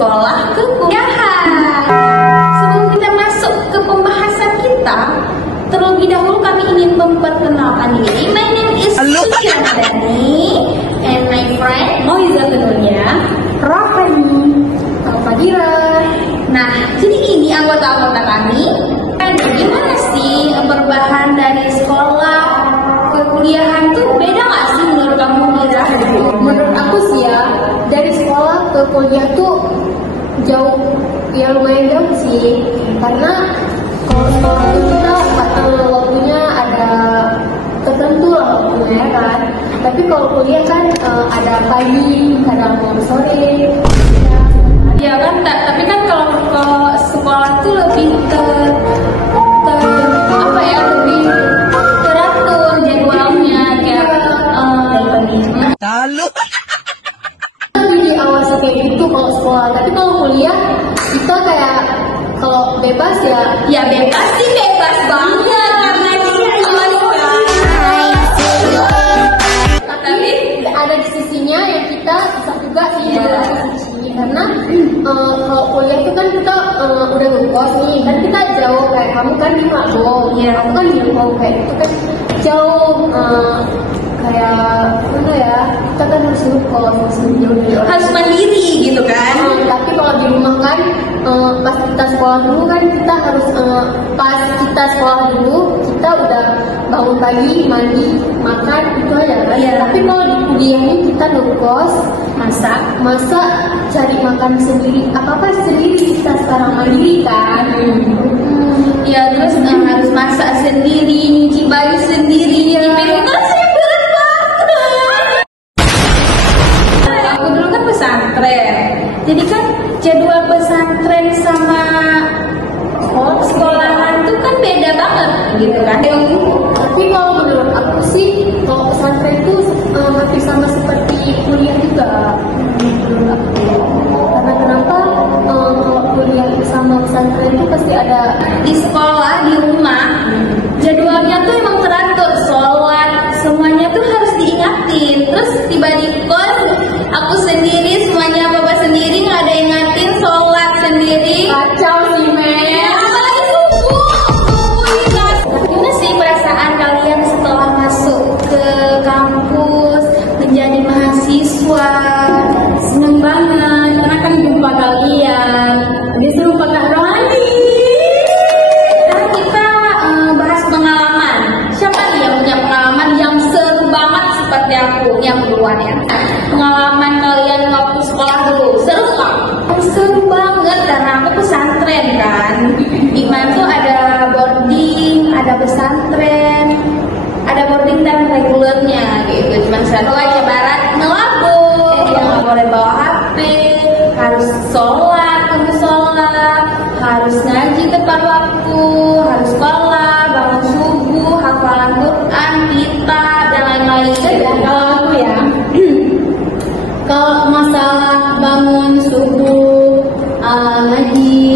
sekolah ke kuliahan. Sebelum kita masuk ke pembahasan kita, terlebih dahulu kami ingin memperkenalkan diri. My name is Suci Ramadhani and my friend Moiza tentunya, Rafani, Alfadira. Nah, jadi ini anggota-anggota kami. Gimana sih perubahan dari sekolah ke kuliahan tuh beda nggak sih menurut kamu, Mira? Menurut aku sih ya, dari sekolah ke kuliah tuh jauh, ya lumayan jauh sih. Karena kalau sekolah itu kita waktunya ada tertentu lah waktunya kan. Tapi kalau kuliah kan ada pagi, kadang sore. Ya kan, tapi kan kalau sekolah tuh lebih lebih teratur jadwalnya kayak di awal kayak gitu kalau sekolah. Tapi kalau kuliah kita kayak kalau bebas ya bebas sih, bebas banget karena dia tapi ada di sisinya yang kita bisa juga sih karena kalau kuliah itu kan kita udah ngekos nih, kan kita jauh, kayak kamu kan di Magelang, kamu kan di Magelang, kayak itu kan jauh, kayak mana ya, kita kan harus ngekos jauh dari orang, harus mandiri gitu kan. Tapi kalau di rumah kan pas kita sekolah dulu kan kita harus pas kita sekolah dulu kita udah bangun pagi, mandi, makan, itu aja kan. Tapi kalau di kuliah ini kita ngekos, masak, cari makan sendiri, apa sendiri, kita sekarang mandiri kan. Ya terus harus masak sendiri, nyuci baju sendiri, nyuci piring, kan saya berat banget. Aku dulu kan pesantren, jadi kan jadwal pesantren sama sekolahan tuh kan beda banget gitu kan. Tapi kalau menurut aku sih, kalau pesantren itu hampir sama seperti kuliah juga. Karena kenapa? Kalau kuliah sama pesantren itu pasti ada di sekolah, di rumah, jadwalnya tuh emang teratur, sholat, semuanya tuh harus diingatin. Terus tiba di kos, aku sendiri, semuanya bapak sendiri, nggak ada yang ingatin, sholat sendiri. kacau sih, men. Apalagi subuh. Gimana sih perasaan kalian setelah masuk ke kampus, menjadi mahasiswa? Seneng banget, karena kan jumpa kalian. Disuruh pakai Rohani. Sekarang kita bahas pengalaman. Siapa nih yang punya pengalaman yang seru banget seperti aku yang duluan ya? Pengalaman kalian waktu sekolah dulu seru nggak? Seru banget karena aku pesantren kan. Di mana tuh ada boarding, ada pesantren, ada boarding dan regulernya gitu. Cuma satu aja barat ngelabur, nggak boleh bawa HP, harus sholat, harus ngaji tepat waktu, harus sekolah, bangun subuh, hafalan Quran, kitab, dan lain-lain. Kalau aku ya, kalau masalah bangun subuh, ngaji,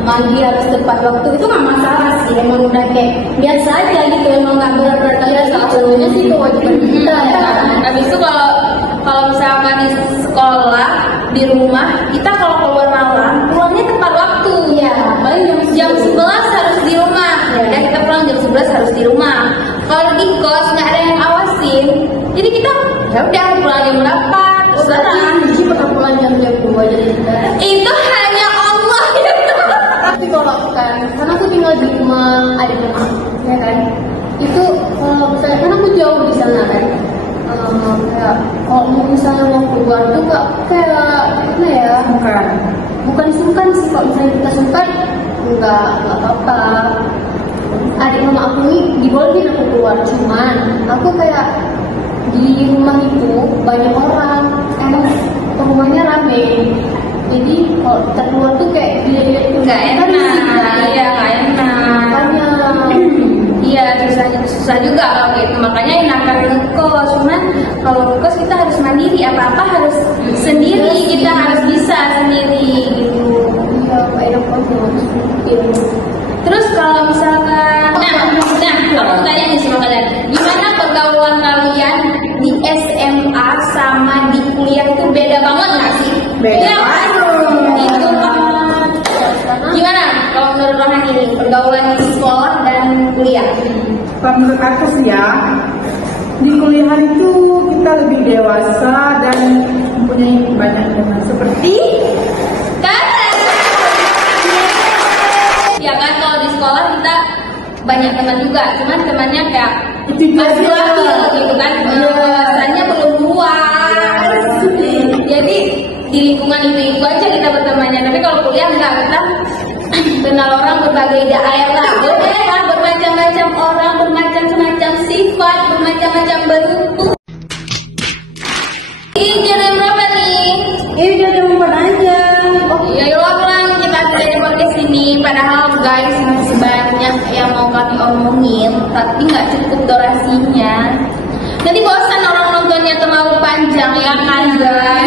mandi harus tepat waktu itu nggak masalah sih, emang udah kayak biasa aja gitu, emang nggak berat-berat aja. Sebetulnya sih kewajiban kita ya. Habis itu kalau misalkan di sekolah, di rumah, kita kalau keluar malam, pulangnya tepat waktu. Ya, paling jam 11 harus di rumah. Ya, kita pulang jam 11 harus di rumah. Kalau di kos nggak ada yang awasin, jadi kita ya udah pulang jam berapa. Berarti bakal pulang jam-jam 2 jadi itu hanya Allah ya. Tapi kalau kan, karena aku tinggal di rumah adik mama, ya kan, itu kalau misalnya kan aku jauh di sana kan, kayak kalau misalnya mau keluar tuh kayak gimana ya, bukan sungkan sih. Kalau misalnya kita sungkan nggak apa-apa, adik mama aku ini dibolehin aku keluar, cuman aku kayak di rumah itu banyak orang, emang rumahnya rame, jadi kalau kita keluar tuh kayak dilihat nggak enak. Iya, nggak enak. Iya, susah juga kalau gitu. Makanya enakan ngekos. Cuman kalau ngekos kita harus mandiri, apa-apa harus sendiri, kita harus bisa sendiri gitu. Iya, kayak enak banget. Terus kalau misalkan, aku tanya nih sama kalian, gimana pergaulan kalian di SMA sama di kuliah itu beda banget nggak sih? beda Iya, itu kan. Gimana kalau menurut Rohani ini pergaulan di sekolah dan kuliah? Kalau menurut aku sih ya, di kuliah itu kita lebih dewasa dan mempunyai banyak teman seperti Kalian. Ya kan kalau di sekolah kita banyak teman juga, cuman temannya kayak itu masih juga. lagi gitu kan, rasanya belum luas. Jadi di lingkungan itu aja kita bertemannya. Tapi kalau kuliah enggak, kita kenal orang berbagai daerah, bermacam-macam orang, bermacam-macam sifat, bermacam-macam bentuk. Ini jam berapa nih? ini jam 4 aja. Ya ulang kita sudah podcast ini. Padahal guys masih banyak yang mau kami omongin, tapi nggak cukup durasinya. Nanti bosan orang nontonnya terlalu panjang ya kan guys.